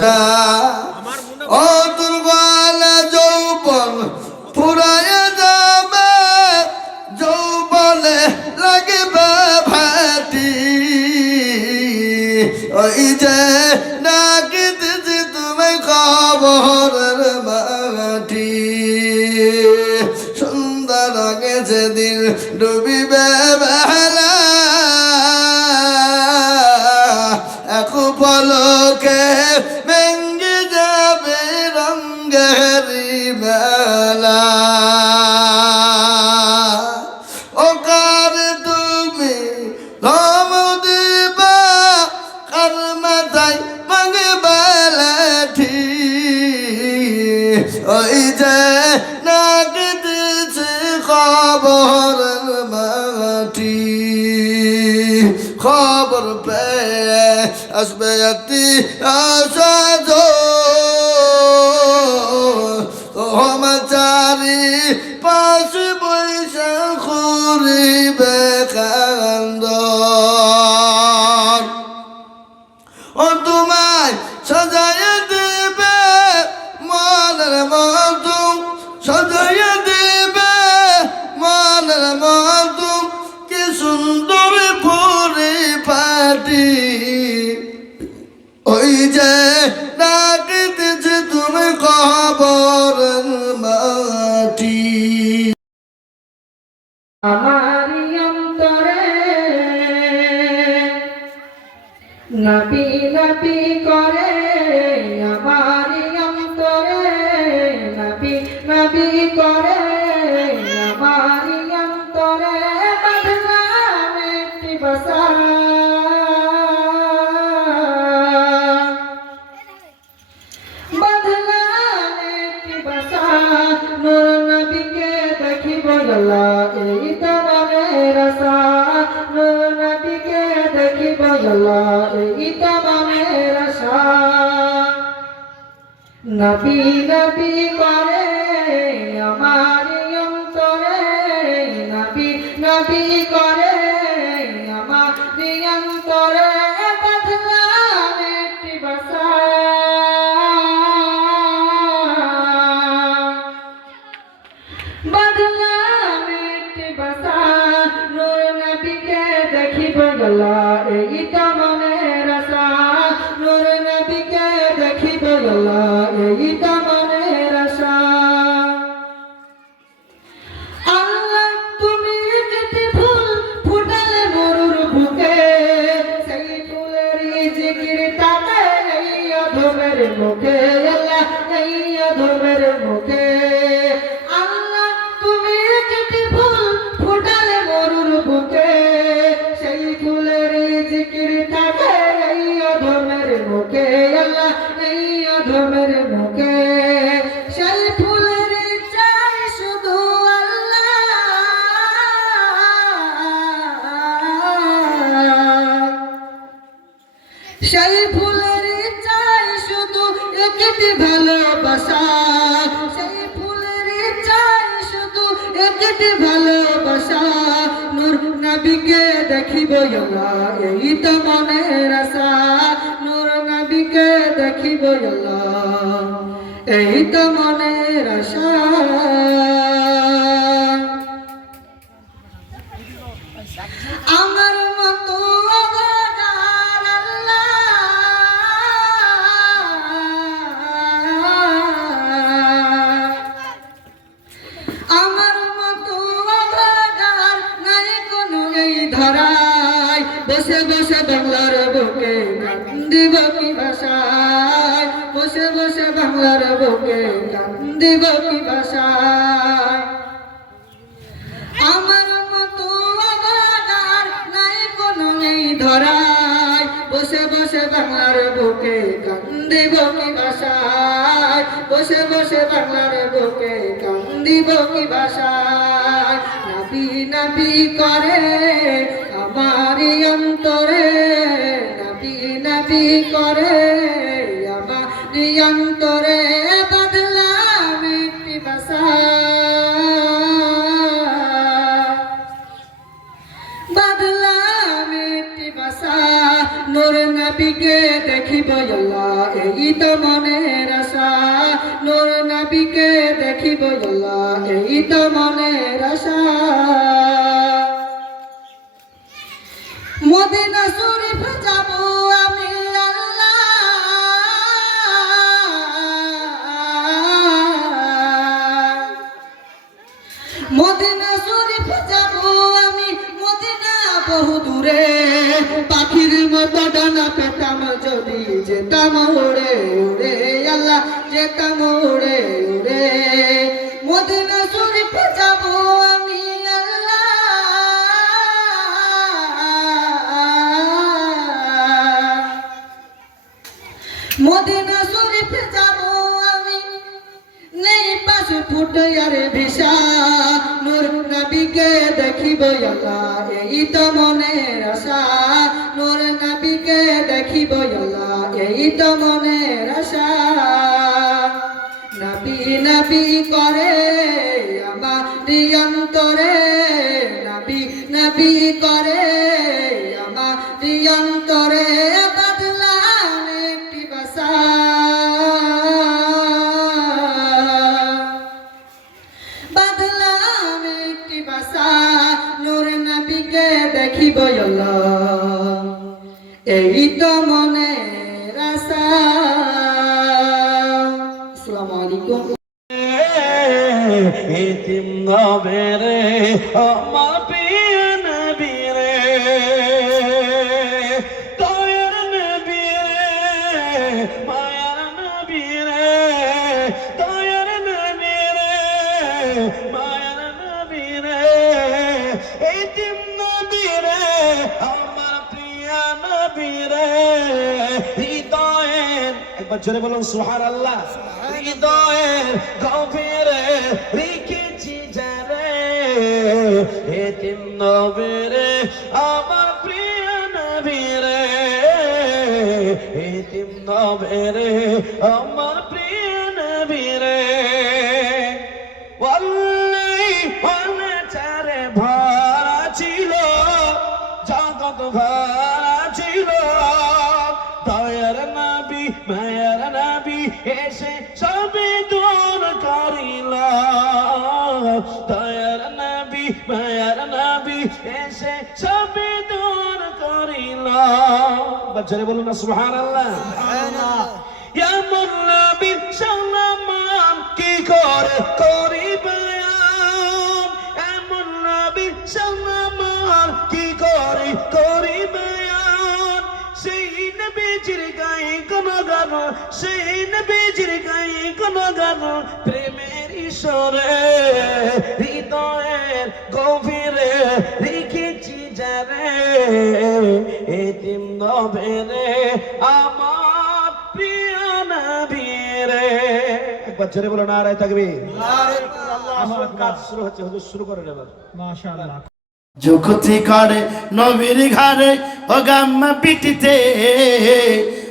ও দুর্বল যৌবন পুরায় যাবে, যৌবনে লাগবে ভাটি। ওই যে না কিনতেছি তুমি খবরের মাটি, সুন্দর আগে যেদিন ডুবিবে করবে আসবে আশা চারি পাশে বৈশাখ করিবে কান্দ নবীকে দেখি বগলা এই তমামের আশা। নবী নবী করে আমার অন্তরে নবী নবী করে নবীকে দেখিব এই তো মনের আশা। নূর নবীকে দেখিব এই তো মনের আশা। দেব ভাষায় আমার মতো আমার নাই কোনো নেই ধরায়। বসে বসে বাংলার বুকে কান্দিব কি ভাষায় বসে বসে বাংলার বুকে কান্দিব কি ভাষায় নাবি নাবি করে আমারই অন্তরে। নাবি নাবি করে আমারই অন্তরে। দেখিব আল্লাহ এই তো মনের আশা। নূর নবীকে দেখিব আল্লাহ এই তো মনের আশা। মদিনা শরীফ যাব আমি আল্লাহ। মদিনা শরীফ যাব আমি, মদিনা বহু দূরে। পাখির মতো ডানা পেতাম, যদি যেতাম আল্লাহ যেতাম উড়ে মদিনা শরীফ যাব আমি মদিনা দেখিব আল্লাহ এই তো মনের আশা। নূর নবীকে দেখিব আল্লাহ এই তো মনের আশা। নবী করে আমার অন্তরে নাবি নাবি করে। এতিম নবেরে আমার প্রিয় নবী রে। দয়ার নবী রে মায়ার নবী রে দয়ার নবী রে মায়ার নবী রে। এতিম নবী রে আমার প্রিয় নবী রে। হৃদয়ের একবার জোরে বলুন সুহার আল্লাহ হৃদয়ের এসে সবে দূর করিলাম দয়ার নবী মায়ার নবী এসে সবে দূর করিল। বাচ্চারে বলুন না সুবহানাল্লাহ। নবী সালামান কি করে করি নবীজির গায়ে কোন গান প্রেমের ঈশ্বরে হৃদয়ের গভীরে রেখেছি যারে এতিম নবেরে আমার প্রিয় নবীরে। একবার জোরে বলো না রায় থাকবি কাজ শুরু হচ্ছে হুজুর শুরু করেন এবার। যুকুতি করে নবীর ঘরে ও গাম্মা পিটিতে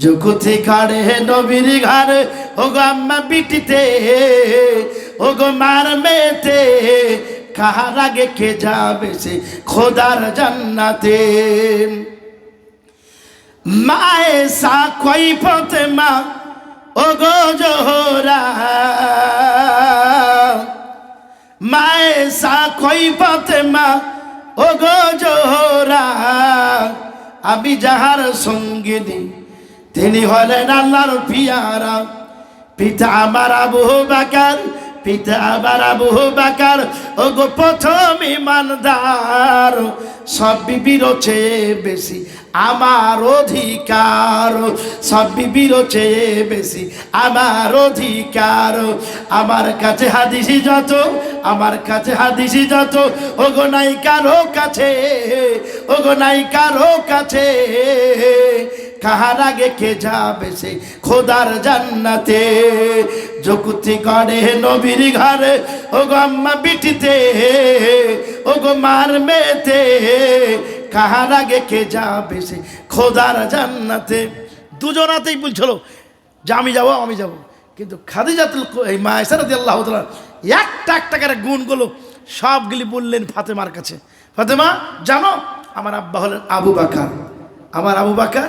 জুকুতি ঘাড়ে নবীর ঘাড়ে ও গো আম্মা বিটিতে ও গো মার মেতে কাহার আগে কে যাবে সে খোদার জান্নাতে? মায়ে সা কই পথে মা ও গো জোহরা? মায়ে সা কই পথে মা ও গো জোহরা? আমি যাহার সঙ্গিনী তিনি হলেন আল্লাহর পিয়ারা। পিতা আমার আবু বাকার, পিতা আমার আবু বাকার ও গো প্রথম ইমানদার। সব বিবির চেয়ে বেশি আমার অধিকার। সব বিবির চেয়ে বেশি আমার অধিকার। আমার কাছে হাদিসি যত, আমার কাছে হাদিসি যত ও গো নাই কারও কাছে ও গো নাই কারও কাছে। কাহার আগে কে যাবে সে? খোদার জান্নাতে। যকুতি করে নবীর ঘরে ও গো আম্মা বিটিতে ও গো মার মেতে কাহার আগে কে যাবে সে? খোদার জান্নাতে। দুজনাতেই বলছিল, যে আমি যাব আমি যাব। কিন্তু খাদিজাতুল এই মা ইসারাদি আল্লাহ একটা একটা করে গুণগুলো সবগুলি বললেন ফাতেমার কাছে। ফাতেমা, জানো, আমার আব্বা হলেন আবু বাকার। আমার আবু বাকার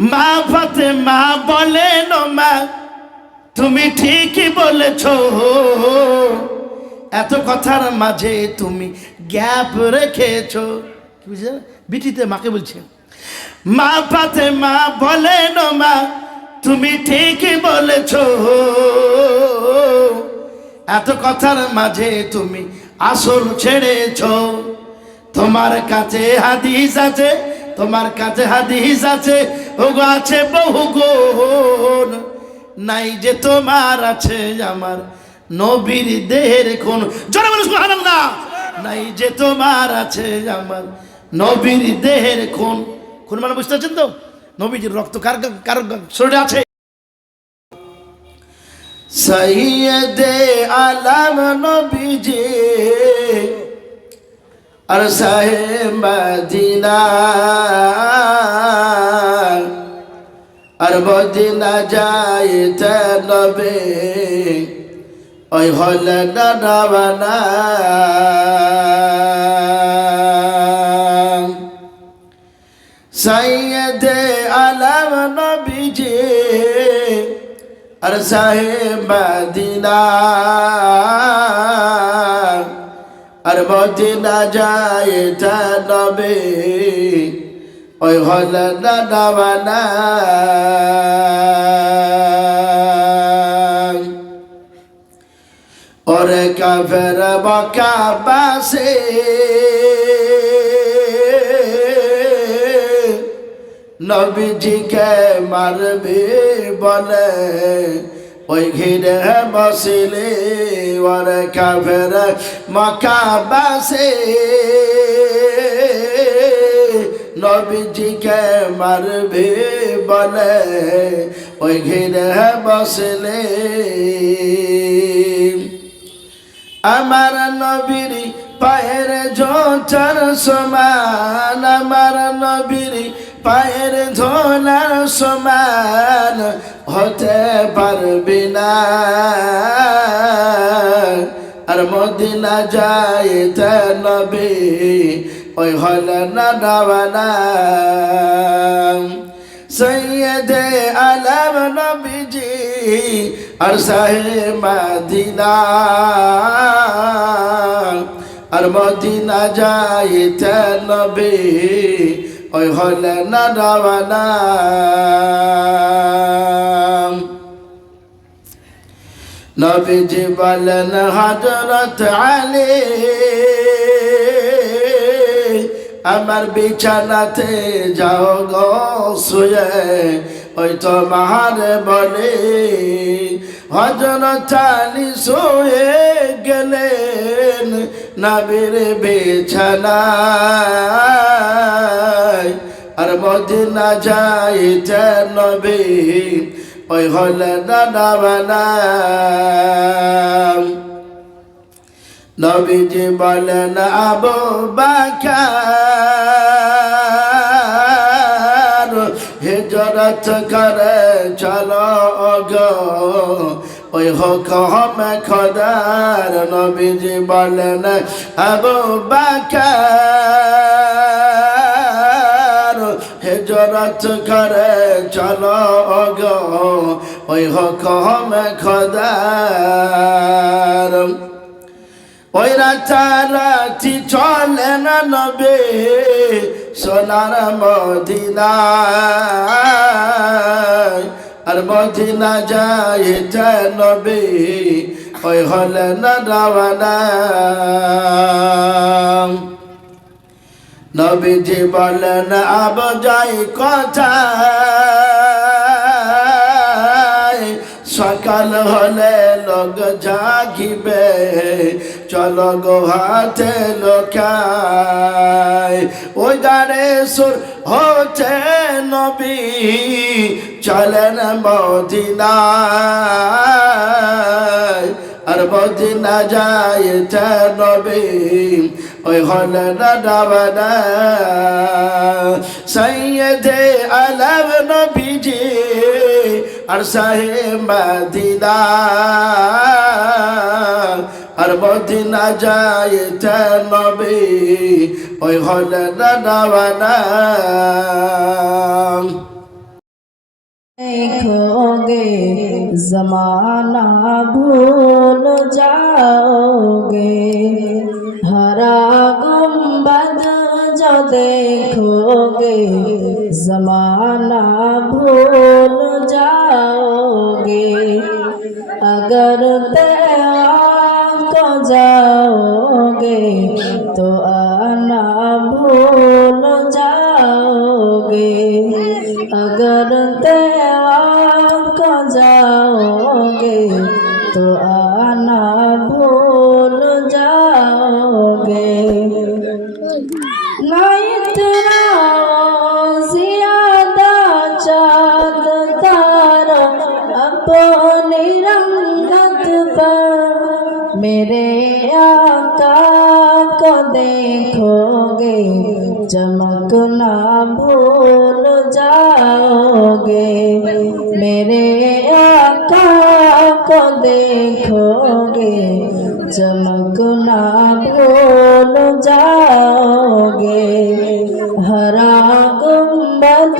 মা ফাতেমা বলেন মা, তুমি ঠিকই বলেছ। এত কথার মাঝে তুমি গ্যাপ রেখেছ। বুঝলে? বিটিতে মাকে বলছে মা ফাতে মা বলেন মা, তুমি ঠিকই বলেছ। এত কথার মাঝে তুমি আসল ছেড়েছ। তোমার কাছে হাদিস আছে তোমার কাছে হাদিস আছে, ওগো আছে বহু গুণ। নাই যে তোমার আছে আমার নবীর দেহের কোন বলো সুবহানাল্লাহ। নাই যে তোমার আছে আমার নবীর দেহের কোন কোন মানে বুঝতে পারছেন তো? নবীজির রক্ত কার কার শরীরে আছে? সৈয়দে আলম নবীজি। আর সাহেব আর মদিনা যাইতে নবে, ওই হল ডানা সৈয়দে আলম নবীজি, আর সাহেব মদিনা। আর মদিনা যাইতে নবে। ওই হল ডানা ওরে কাফের বকা বাসে। নবীজিকে মারবে বলে। ওই ঘিরে বসিলে ওরে কাফের মকা বাসে নবীজিকে মারবে বলে ওই ঘিরে বসলে আমার নবীর পায়ের জোচার সমান, আমার নবীর পায়ের ধোলার সমান হতে পারবি না। আর মদিনা যাইতে নবী, ওই হল না ডাবানা সৈয়দে আলম নবীজি আর সাহে মাদিনা। আর মদিনা যাইতে নবী ওই হলে না ডাবানা নবীজি বলেন হজরত আলী আমার বিছানাতে যাও গো শুয়ে। ওই তো মাহার বলে হজরত আলী শুয়ে গেলেন নবীর বিছানায়। আর মদিনা যাইতে নবী ওই হলে দাদা বানাম নবীজি বলেন, আবু বাকার হিজরত করে চলো গো ওই হুকম খদার নবীজি বলেন আবু বাকার হিজরত করে চলো গো ওই হুকম খদার ওই রাতারাতি চলে না নবে সোনার মদিনা আর মদিনা যায় নবে ওই হলেন রাওয়ানা নবীজি বলেন আব যাই কথা সকাল হলে লোক জাগিবে। চলো গো হাতে লোকায় ওই গানে সুর হচ্ছে নবী। চলেন মদিনায়। আর মদিনা যায় নবী। ওই হলেন রাবানা সৈয়দে আলম নবীজি। আর সাহে মদিনা আর মদিনা যায় নবী ওই হলেন রাবানা देखोगे जमाना भूल जाओगे हरा गुम्बद जो देखोगे जमाना भूल जाओगे अगर तैयार को जाओगे तो भूल जाओगे मेरे आका को देखोगे चमकना भूल जाओगे हरा गुम्बद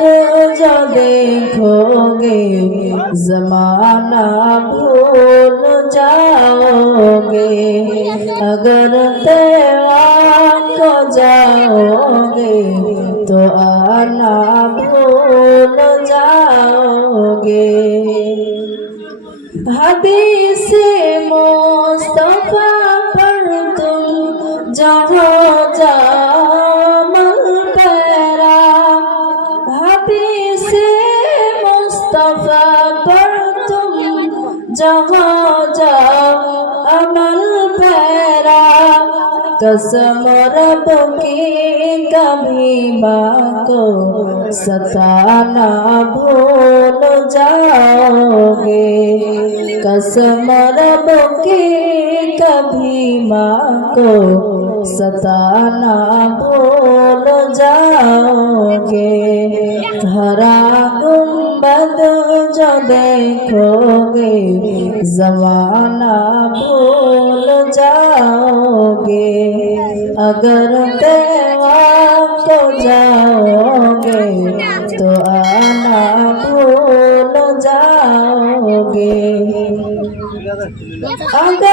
जो देखोगे जमाना भूल जाओगे अगर तेरा को जाओगे तो না ভুল যাওগে। হাদিসে মোস্তফা পর তুম জানো জামল পেরা। হাদিসে মোস্তফা পর তুম জানো कसम रब की कभी माँ को सताना भूल जाओगे कसम रब की कभी माँ को सताना भूल जाओगे हरा गुम्बद जो देखोगे जमाना भूल जाओगे अगर तेरा को जाओगे तो आना भूल जाओगे अगर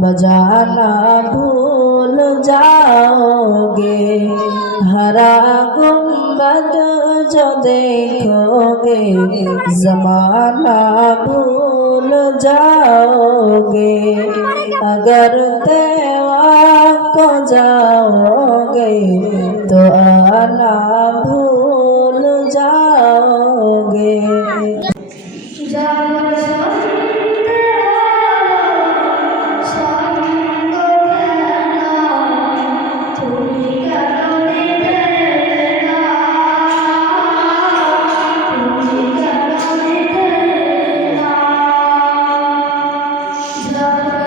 बजाना भूल जाओगे हरा गुम्बद जो देखोगे जमाना भूल जाओगे अगर तेवा को जाओगे Thank you.